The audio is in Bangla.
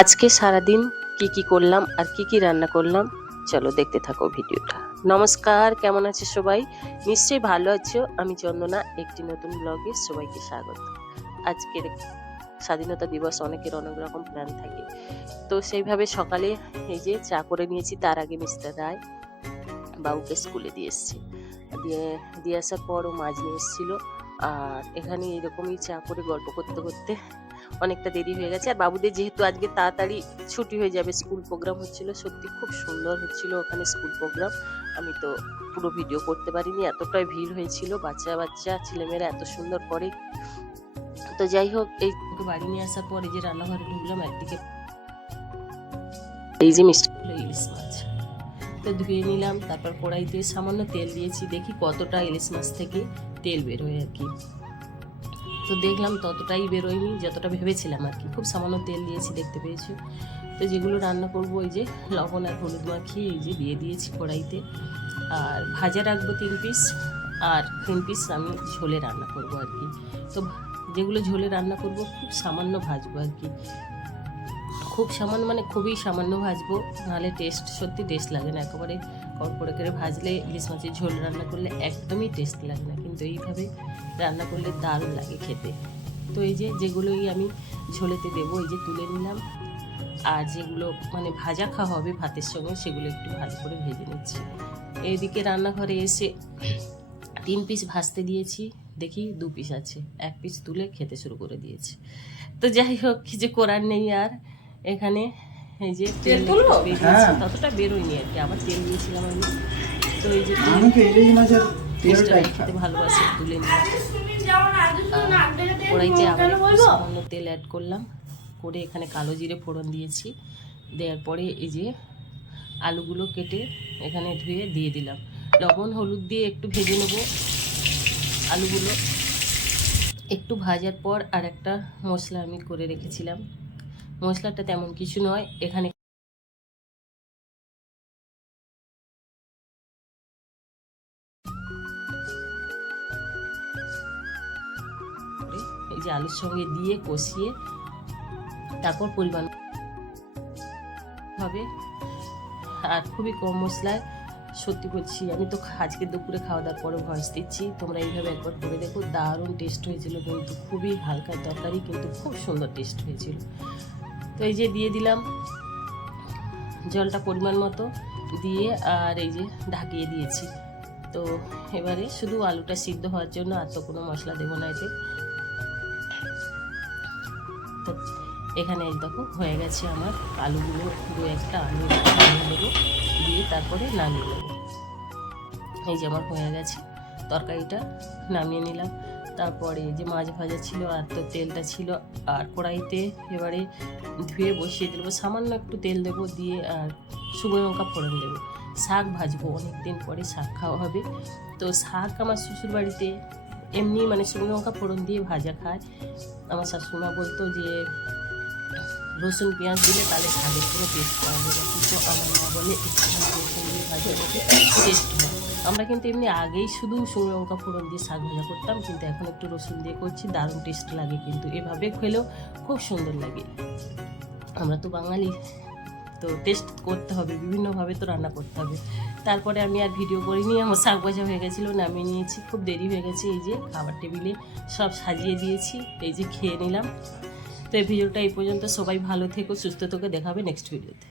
আজকে সারাদিন কি করলাম আর কি রান্না করলাম, চলো দেখতে থাকো ভিডিওটা। নমস্কার, কেমন আছে সবাই? নিশ্চয়ই ভালো আছো। আমি চন্দনা, একটি নতুন ব্লগে সবাইকে স্বাগত। আজকের স্বাধীনতা দিবস, অনেকের অনেক রকম প্ল্যান থাকে, তো সেইভাবে সকালে এই যে চা করে নিয়েছি। তার আগে মিস্টার রায় বাবুকে স্কুলে দিয়ে এসছে, দিয়ে আসার পর ও মাছ নিয়ে এসেছিল। আর এখানে এরকমই চা করে গল্প করতে করতে অনেকটা দেরি হয়ে গেছে। আর বাবুদের যেহেতু আজকে তাড়াতাড়ি ছুটি হয়ে যাবে, স্কুল প্রোগ্রাম হচ্ছিল, সত্যি খুব সুন্দর হচ্ছিল ওখানে স্কুল প্রোগ্রাম। আমি তো পুরো ভিডিও করতে পারিনি, এতটাই ভিড় হয়েছিল, বাচ্চা বাচ্চা ছেলেমেয়েরা এত সুন্দর করে। তো যাই হোক, এই বাড়ি নিয়ে আসার পর এই যে রান্নাঘরে ঢুকলাম, একদিকে এই যে মিষ্টি ইলিশ মাছ তো ধুয়ে নিলাম। তারপর কড়াইতে সামান্য তেল দিয়েছি, দেখি কতটা ইলিশ মাছ থেকে তেল বেরোয় আর কি। তো দেখলাম ততটাই বেরোয়নি যতটা ভেবেছিলাম আর কি, খুব সামান্য তেল দিয়েছি, দেখতে পেয়েছি। তো যেগুলো রান্না করবো, এই যে লবণ আর হলুদ মাখিয়ে এই যে দিয়ে দিয়েছি কড়াইতে। আর ভাজা রাখবো 3 পিস, আর 3 পিস আমি ঝোলে রান্না করবো আর কি। তো যেগুলো ঝোলে রান্না করব খুব সামান্য ভাজবো আর কি, খুব সামান্য মানে খুবই সামান্য ভাজবো, নাহলে সত্যি টেস্ট লাগে না। একেবারে কড়কড়ে করে ভাজলে ইলিশ মাছের ঝোল রান্না করলে একদমই টেস্ট লাগে না, কিন্তু এইভাবে রান্না করলে দারুণ লাগে খেতে। তো এই যে যেগুলোই আমি ঝোলেতে দেবো, এই যে তুলে নিলাম। আর যেগুলো মানে ভাজা খাওয়া হবে ভাতের সঙ্গে, সেগুলো একটু ভালো করে ভেজে নিচ্ছি। এইদিকে রান্নাঘরে এসে 3 পিস ভাজতে দিয়েছি, দেখি 2 পিস আছে, 1 পিস তুলে খেতে শুরু করে দিয়েছি। তো যাই হোক, কিছু করার নেই। আর এখানে এই যে তেল বেরিয়েছে, ততটা বেরোয়নি আর কি, আবার তেল দিয়েছিলাম আমি। তো এই যে খেতে ভালোবাসি, তুলে নিলাম। কড়াইতে আবার সামান্য তেল অ্যাড করলাম, করে এখানে কালো জিরে ফোড়ন দিয়েছি। দেওয়ার পরে এই যে আলুগুলো কেটে এখানে ধুয়ে দিয়ে দিলাম। লবণ হলুদ দিয়ে একটু ভেজে নেবো আলুগুলো। একটু ভাজার পর আর একটা মশলা আমি করে রেখেছিলাম, মশলাটা তেমন কিছু নয়, এখানে এই যে আলুর সঙ্গে দিয়ে কষিয়ে তারপর পরিমাণ হবে। আর খুবই কম মশলায়, সত্যি বলছি, আমি তো আজকে দুপুরে খাওয়া দাওয়ার পরে ভয়েস দিচ্ছি, তোমরা এইভাবে একবার করে দেখো, দারুণ টেস্ট হয়েছিল। কিন্তু খুবই হালকা তরকারি, কিন্তু খুব সুন্দর টেস্ট হয়েছিল। তো এই যে দিয়ে দিলাম জলটা পরিমাণ মতো দিয়ে, আর এই যে ঢাকিয়ে দিয়েছি। তো এবারে শুধু আলুটা সিদ্ধ হওয়ার জন্য, আর তো কোনো মশলা দেবো না এতে। তো এখানে এই দেখো হয়ে গেছে আমার আলুগুলো, 2-1টা আলু দেবো, দিয়ে তারপরে নামিয়ে নেবো। এই যে আমার হয়ে গেছে তরকারিটা, নামিয়ে নিলাম। তারপরে যে মাছ ভাজা ছিল, আর তো তেলটা ছিল, আর কড়াইতে এবারে ধুয়ে বসিয়ে দেবো, সামান্য একটু তেল দেবো, দিয়ে আর শুকনো লঙ্কা ফোড়ন দেবো। শাক ভাজবো, অনেক দিন পরে শাক খাওয়া হবে। তো শাক আমার শ্বশুরবাড়িতে এমনি মানে শুকনো লঙ্কা ফোড়ন দিয়ে ভাজা খায়। আমার শাশুড়িমা বলতো যে রসুন পেঁয়াজ দিলে তাহলে শাকের কোনো টেস্ট পাওয়া যাবে, কিন্তু আমার মা বলে একটু রসুন দিয়ে ভাজা টেস্ট হয়। আমরা কিন্তু এমনি আগেই শুধু শুকনো লঙ্কা ফোড়ন দিয়ে শাক ভাজা করতাম, কিন্তু এখন একটু রসুন দিয়ে করছি, দারুণ টেস্ট লাগে, কিন্তু এভাবে খেলেও খুব সুন্দর লাগে। আমরা তো বাঙালি, তো টেস্ট করতে হবে, বিভিন্নভাবে তো রান্না করতে হবে। তারপরে আমি আর ভিডিও করিনি, আমার শাক ভাজা হয়ে গেছিলো, নামিয়ে নিয়েছি, খুব দেরি হয়ে গেছে। এই যে খাবার টেবিলে সব সাজিয়ে দিয়েছি, এই যে খেয়ে নিলাম। তো এই ভিডিওটা এই পর্যন্ত, সবাই ভালো থেকো, সুস্থ থেকো, দেখাবে নেক্সট ভিডিওতে।